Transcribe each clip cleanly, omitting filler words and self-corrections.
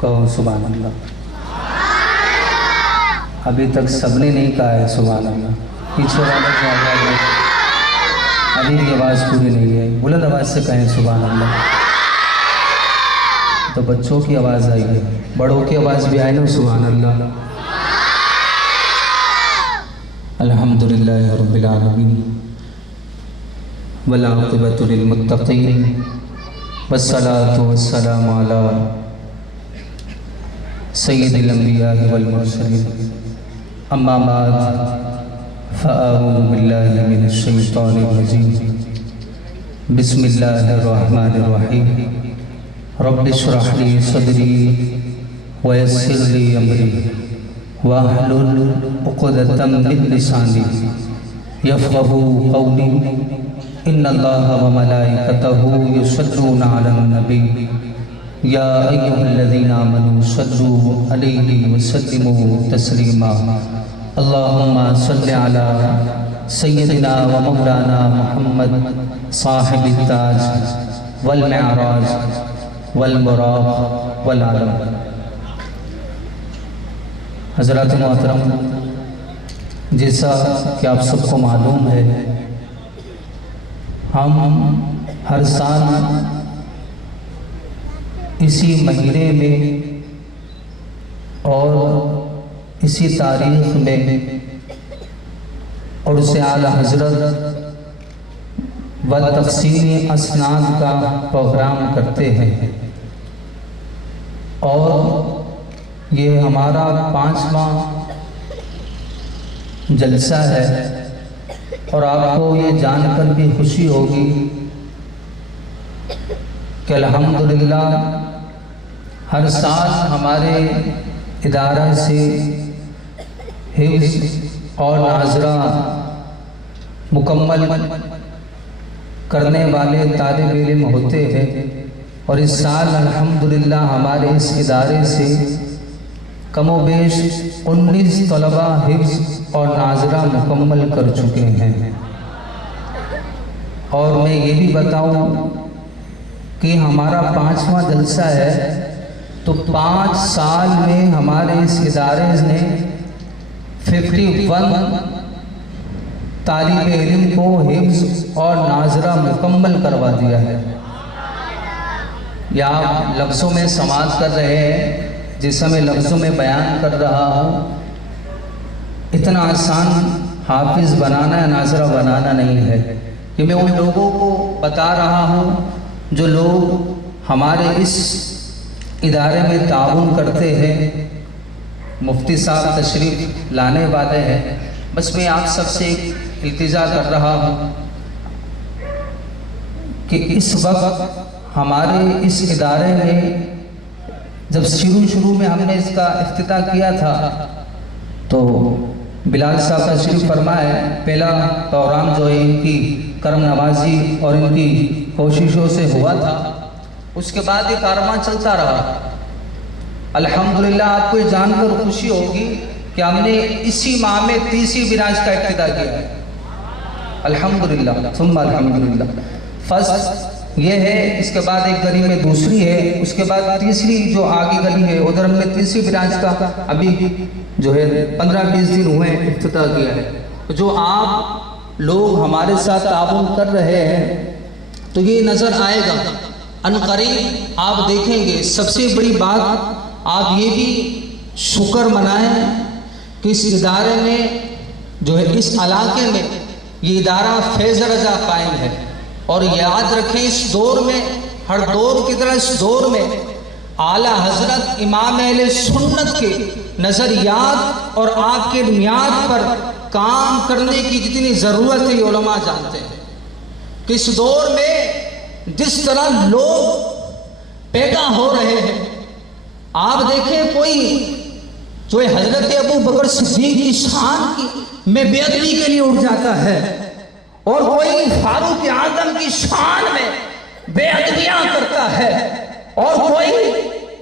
کہو سبحان اللہ۔ ابھی تک سب نے نہیں کہا ہے سبحان اللہ، پیچھے والے کی آواز ہے، ابھی کی آواز پوری نہیں ہے، بلند آواز سے کہیں سبحان اللہ۔ تو بچوں کی آواز آئی ہے، بڑوں کی آواز بھی آئے نا سبحان اللہ۔ الحمدللہ رب العالمین والعاقبۃ للمتقین والصلاة والسلام علی سید الانبیاء والمرسلین، اما بعد فاعوذ باللہ من الشیطان الرجیم، بسم اللہ الرحمن الرحیم، رب اشرح لی صدری ویسر لی امری واحلل عقدۃ من لسانی یفقہوا قولی، ان اللہ وملائکتہ یصلون علی النبی یا ایھا الذین آمنوا صلوا علیہ وسلموا تسلیما، اللہم صل علی سیدنا و مولانا محمد صاحب التاج والمعراج والبراق والعالم۔ حضرات محترم، جیسا کہ آپ سب کو معلوم ہے، ہم ہر سال اسی مہینے میں اور اسی تاریخ میں عرس اعلیٰ حضرت و تقسیم اسناد کا پروگرام کرتے ہیں، اور یہ ہمارا 5واں جلسہ ہے، اور آپ کو یہ جان کر بھی خوشی ہوگی کہ الحمدللہ ہر سال ہمارے ادارہ سے حفظ اور ناظرہ مکمل کرنے والے طالب علم ہوتے ہیں، اور اس سال الحمدللہ ہمارے اس ادارے سے کم و بیش 19 طلبہ حفظ اور ناظرہ مکمل کر چکے ہیں۔ اور میں یہ بھی بتاؤں کہ ہمارا 5واں جلسہ ہے، تو 5 سال میں ہمارے اس ادارے نے 51 طالب علم کو حفظ اور ناظرہ مکمل کروا دیا ہے۔ یا آپ لفظوں میں سماعت کر رہے ہیں، جس میں لفظوں میں بیان کر رہا ہوں، اتنا آسان حافظ بنانا یا ناظرہ بنانا نہیں ہے، کہ میں ان لوگوں کو بتا رہا ہوں جو لوگ ہمارے اس ادارے میں تعاون کرتے ہیں۔ مفتی صاحب تشریف لانے والے ہیں، بس میں آپ سب سے ایک التجا کر رہا ہوں کہ اس وقت ہمارے اس ادارے میں جب شروع میں ہم نے اس کا افتتاح کیا تھا، تو بلال صاحب تشریف فرمائے، پہلا پروگرام جو ہے ان کی کرم نوازی اور ان کی کوششوں سے ہوا تھا، اس کے بعد یہ کارواں چلتا رہا۔ الحمدللہ آپ کو یہ جان کر خوشی ہوگی کہ ہم نے اسی ماہ میں 30 برانچ کا افتتاح کیا ہے، الحمدللہ ثم الحمدللہ۔ فرسٹ یہ ہے، اس کے بعد ایک گلی میں دوسری ہے، اس کے بعد تیسری جو آگے گلی ہے ادھر ہم نے تیسری برانچ کا ابھی جو ہے 15-20 دن ہوئے افتتاح کیا ہے۔ جو آپ لوگ ہمارے ساتھ تعاون کر رہے ہیں، تو یہ نظر آئے گا عنقریب، آپ دیکھیں گے۔ سب سے بڑی بات آپ یہ بھی شکر منائیں کہ اس ادارے میں جو ہے اس علاقے میں یہ ادارہ فیض رضا قائم ہے، اور یاد رکھیں اس دور میں، ہر دور کی طرح اس دور میں اعلیٰ حضرت امام اہل سنت کے نظریات اور آپ کے بنیاد پر کام کرنے کی جتنی ضرورت ہے علماء جانتے ہیں کہ اس دور میں جس طرح لوگ پیدا ہو رہے ہیں، آپ دیکھیں کوئی جو حضرت ابو بکر صدیق کی شان میں بے ادبی کے لیے اٹھ جاتا ہے، اور کوئی فاروق اعظم کی شان میں بے ادبیاں کرتا ہے، اور کوئی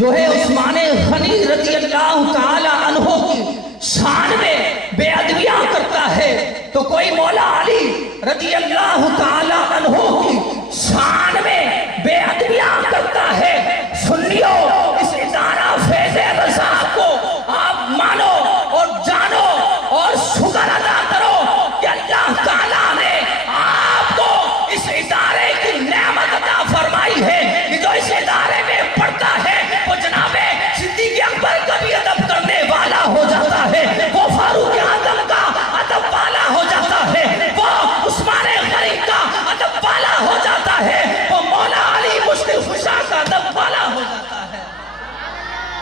جو ہے عثمان غنی رضی اللہ تعالی عنہ کی شان میں بے ادبیاں کرتا ہے، تو کوئی مولا علی رضی اللہ تعالی عنہ کی شان میں بے ادبیاں کرتا ہے۔ سنیو، اس ادارہ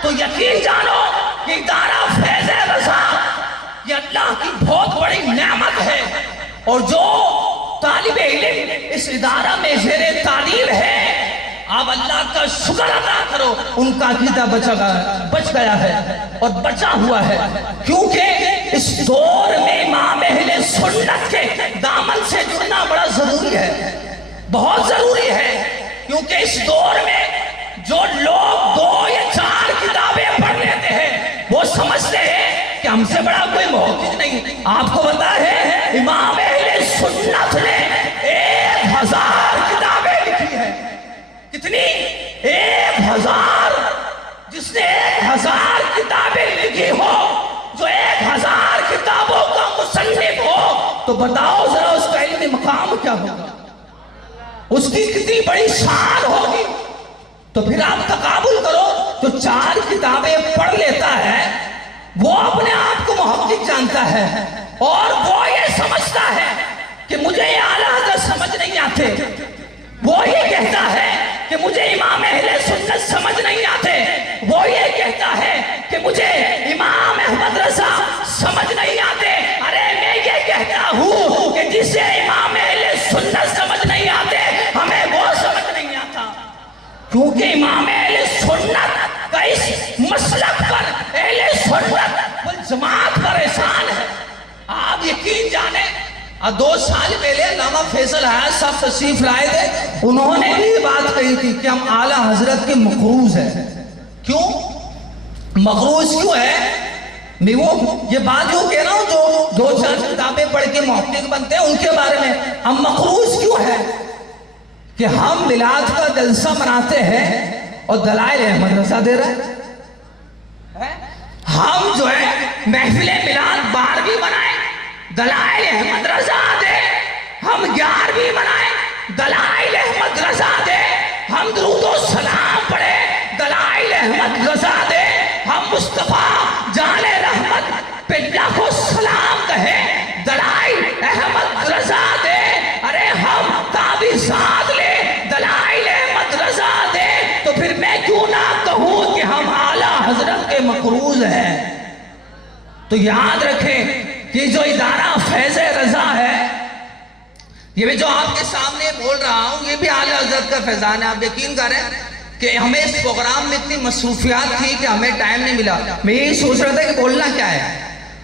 تو یقین جانو کہ ادارہ فیض رضا یہ اللہ کی بہت بڑی نعمت ہے، اور جو طالب علم اس ادارہ میں زیر تعلیم ہے آپ اللہ کا شکر ادا کرو، ان کا عقیدہ بچ گیا ہے اور بچا ہوا ہے، کیونکہ اس دور میں امام اہل سنت کے دامن سے جڑنا بڑا ضروری ہے، بہت ضروری ہے، کیونکہ اس دور میں جو لوگ 2 یا 4 کتابیں پڑھ لیتے ہیں وہ سمجھتے ہیں کہ ہم سے بڑا کوئی محقق نہیں۔ آپ کو پتا ہے امام اہل سنت نے 1000 کتابیں لکھی ہیں، کتنی؟ 1000۔ جس نے 1000 کتابیں لکھی ہو، جو 1000 کتابوں کا مصنف ہو، تو بتاؤ ذرا اس کا علمی مقام کیا ہوگا، اس کی کتنی بڑی شان ہوگی۔ تو پھر آپ تقابل کرو، جو 4 کتابیں پڑھ لیتا ہے وہ اپنے آپ کو محقق جانتا ہے، اور وہ یہ سمجھتا ہے کہ مجھے یہ اعلیٰ حضرت سمجھ نہیں آتے، وہ یہ کہتا ہے کہ مجھے امام اہل سنت سمجھ نہیں آتے، وہ یہ کہتا ہے کہ مجھے امام احمد رضا سمجھ نہیں آتے۔ ارے میں یہ کہتا ہوں کہ جسے امام اہل سنت سمجھ نہیں آتے ہمیں وہ سمجھ نہیں آتا، کیونکہ امام اہل سنت کا اس مسلک پر اہل سنت والجماعت پر احسان ہے۔ آپ یقین جانیں 2 سال پہلے علامہ فیصل حیات صاحب تشریف لائے تھے، انہوں نے بھی یہ بات کہی تھی کہ ہم اعلیٰ حضرت کے مقروض ہیں۔ کیوں مقروض کیوں ہے؟ میں وہ یہ بات جو کہہ رہا ہوں جو 2-4 کتابیں پڑھ کے محقق بنتے ہیں ان کے بارے میں، ہم مقروض کیوں ہے کہ ہم میلاد کا جلسہ مناتے ہیں اور دلائل احمد رضا دے رہے ہیں، ہم جو ہے محفل میلاد 12ویں منائیں دلائل احمد رضا دے، ہم 11ویں منائیں دلائل احمد رضا دے، ہم درود و سلام پڑھے دلائل احمد رضا دے، ہم مصطفیٰ جان رحمت پہ لاکھوں سلام کہے دلائل احمد رضا دے، ارے ہم تعویذات لے دلائل احمد رضا دے، تو پھر میں کیوں نہ کہوں کہ ہم اعلیٰ حضرت کے مقروض ہیں۔ تو یاد رکھیں کہ جو ادارہ فیض رضا ہے، یہ بھی جو آپ کے سامنے بول رہا ہوں یہ بھی اعلیٰ حضرت کا فیضان ہے۔ آپ یقین کریں کہ ہمیں اس پروگرام میں اتنی مصروفیات تھی کہ ہمیں ٹائم نہیں ملا، میں یہی سوچ رہا تھا کہ بولنا کیا ہے،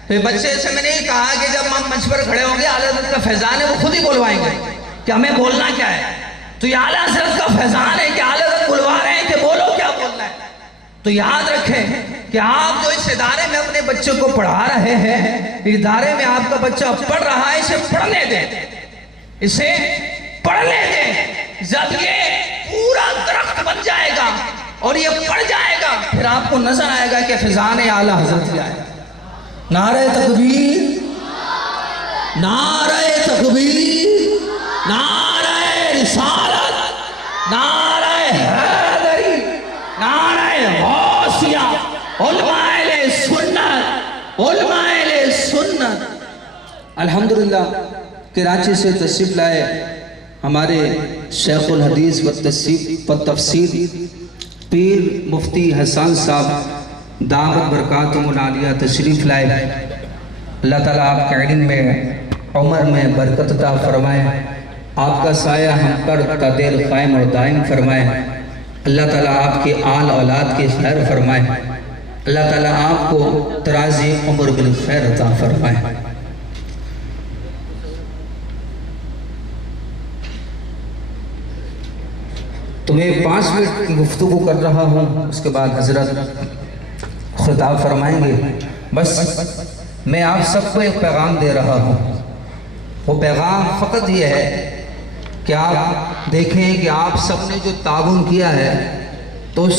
تو بچے سے میں نے یہ کہا کہ جب ہم منچ پر کھڑے ہوں گے اعلیٰ حضرت کا فیضان ہے وہ خود ہی بلوائیں گے کہ ہمیں بولنا کیا ہے، تو یہ اعلیٰ حضرت کا فیضان ہے کہ اعلیٰ حضرت بلوا رہے ہیں کہ بولو کیا بولنا ہے۔ تو یاد رکھیں کہ آپ جو اس ادارے میں اپنے بچے کو پڑھا رہے ہیں، ادارے میں آپ کا بچہ پڑھ رہا ہے، اسے پڑھنے دیں، اسے پڑھنے دیں، جب یہ پورا درخت بن جائے گا اور یہ پڑھ جائے گا پھر آپ کو نظر آئے گا کہ فیضان اعلیٰ حضرت کیا ہے۔ نعرہ تکبیر، نعرہ تکبیر، نعرہ رسالت، نعرہ حیدری، نعرہ غوثیہ، علماء اہل سنت، علماء اہل سنت۔ الحمدللہ کراچی سے تشریف لائے ہمارے شیخ الحدیث و تفسیر پیر مفتی حسن صاحب دعوت برکاتہم العالیہ تشریف لائے، اللہ تعالیٰ آپ کے علم میں عمر میں برکت عطا فرمائے، آپ کا سایہ ہم پر تا دیر قائم و دائم فرمائے، اللہ تعالیٰ آپ کی آل اولاد کی خیر فرمائے، اللہ تعالیٰ آپ کو ترازی عمر بالخیر عطا فرمائے۔ تو میں 5 منٹ کی گفتگو کر رہا ہوں، اس کے بعد حضرت خطاب فرمائیں گے۔ بس میں آپ سب کو ایک پیغام دے رہا ہوں، وہ پیغام فقط یہ ہے کہ آپ دیکھیں کہ آپ سب نے جو تعاون کیا ہے تو اس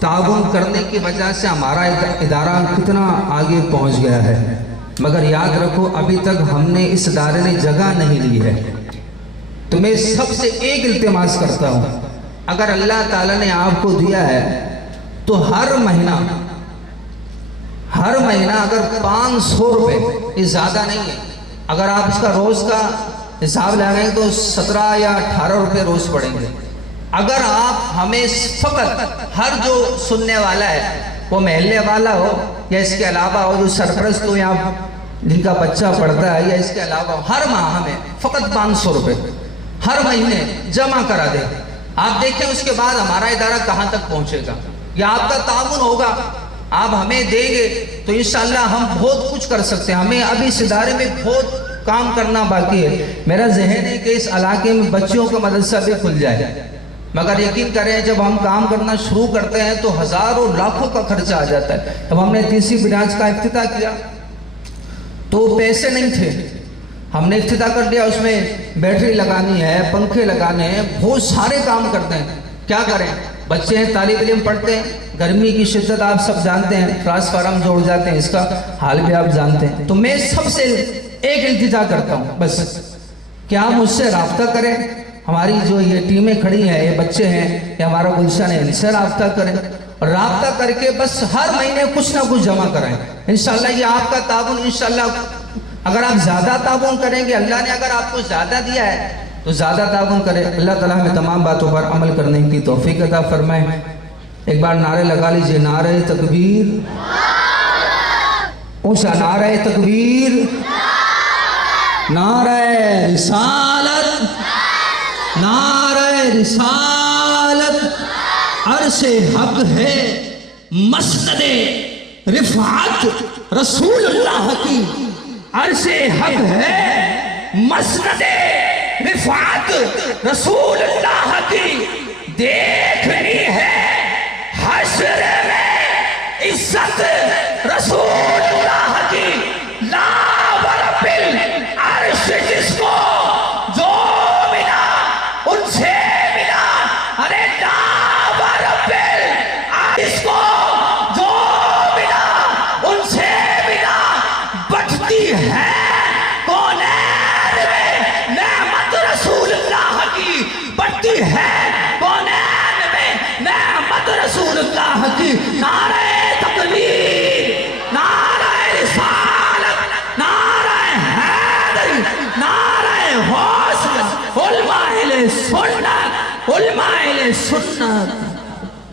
تعاون کرنے کی وجہ سے ہمارا ادارہ کتنا آگے پہنچ گیا ہے، مگر یاد رکھو ابھی تک ہم نے اس ادارے نے جگہ نہیں لی ہے۔ تو میں سب سے ایک التماس کرتا ہوں، اگر اللہ تعالیٰ نے آپ کو دیا ہے تو ہر مہینہ اگر 500 روپے، یہ زیادہ نہیں ہے، اگر آپ اس کا روز کا حساب لگائیں تو 17 یا 18 روپے روز پڑیں گے۔ اگر آپ ہمیں فقط ہر جو سننے والا ہے وہ محلے والا ہو یا اس کے علاوہ ہو جو سرپرست ہو یا جن کا بچہ پڑھتا ہے یا اس کے علاوہ ہر ماہ ہمیں فقط 500 روپے ہر مہینے جمع کرا دے. آپ دیکھیں اس کے بعد ہمارا ادارہ کہاں تک پہنچے گا. یہ آپ کا تعاون ہوگا, آپ ہمیں دیں گے تو انشاءاللہ ہم بہت کچھ کر سکتے ہیں. ہمیں ابھی اس ادارے میں بہت کام کرنا باقی ہے. میرا ذہن ہے کہ اس علاقے میں بچوں کا مدرسہ بھی کھل جائے, مگر یقین کریں جب ہم کام کرنا شروع کرتے ہیں تو ہزاروں لاکھوں کا خرچہ آ جاتا ہے. اب ہم نے تیسری برانچ کا افتتاح کیا تو پیسے نہیں تھے, ہم نے افتتاح کر لیا. اس میں بیٹری لگانی ہے, پنکھے لگانے ہیں, بہت سارے کام کرتے ہیں. کیا کریں, بچے ہیں, طالب علم پڑھتے ہیں, گرمی کی شدت آپ سب جانتے ہیں, ٹرانسفارم جوڑ جاتے ہیں, اس کا حال بھی آپ جانتے ہیں. تو میں سب سے ایک التجا کرتا ہوں بس کہ آپ مجھ سے رابطہ کریں. ہماری جو یہ ٹیمیں کھڑی ہیں, یہ بچے ہیں, یہ ہمارا گلشن ہے, ان سے رابطہ کریں اور رابطہ کر کے بس ہر مہینے کچھ نہ کچھ جمع کرائیں. انشاءاللہ یہ آپ کا تعاون انشاءاللہ اگر آپ زیادہ تعاون کریں گے, اللہ نے اگر آپ کو زیادہ دیا ہے تو زیادہ تعاون کرے. اللہ تعالیٰ ہمیں تمام باتوں پر عمل کرنے کی توفیق عطا فرمائے. ایک بار نعرے لگا لیجئے, نعرہ تکبیر, اونچا نعرہ تکبیر, نعرہ رسالت, نعرہ رسالت. عرش حق ہے مسند رفعت رسول اللہ کی, عرش حق ہے مسند رفعت رسول اللہ کی. دیکھنی ہے حشر میں عزت رسول اللہ کی. لا ورب العرش جس کو جو ملا ان سے ملا, ارے لا ورب العرش جس کو جو ملا ان سے ملا. بٹتی ہے کونین میں نعمت رسول اللہ کی, بٹتی ہے کونین میں نعمت رسول اللہ کی. نعرہ تکبیر, نعرہ رسالت, نعرہ حیدری, نعرہ حوصلہ. علماء اہل سنت, علماء اہل سنت.